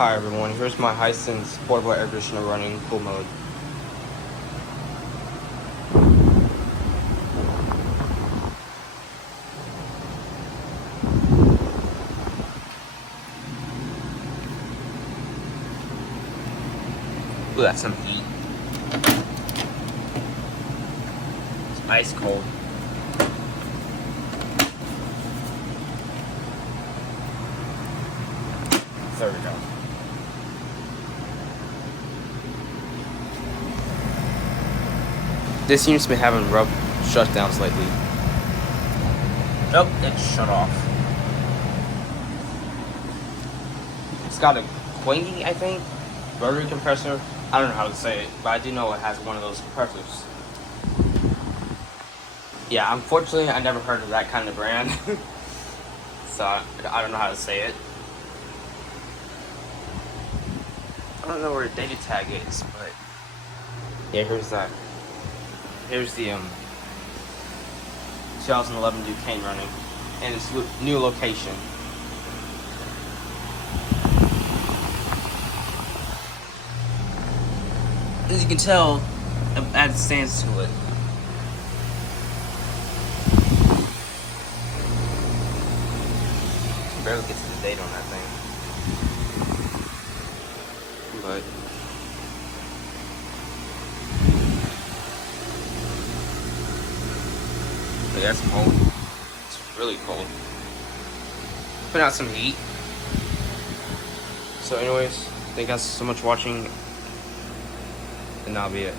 Hi everyone, here's my Hisense portable air conditioner running cool mode. Ooh, that's some heat. It's ice cold. There we go. This seems to be having rough shutdowns lately. Nope, it's shut off. It's got a quengy, I think, rotary compressor. I don't know how to say it, but I do know it has one of those compressors. Yeah, unfortunately, I never heard of that kind of brand. So I don't know how to say it. I don't know where the data tag is, but yeah, here's that. Here's the 2011 Ducane running, and its new location. As you can tell, it adds stands to it. Barely gets the date on that thing, but yeah, it's cold. It's really cold. Put out some heat. So anyways, thank you guys so much for watching, and that'll be it.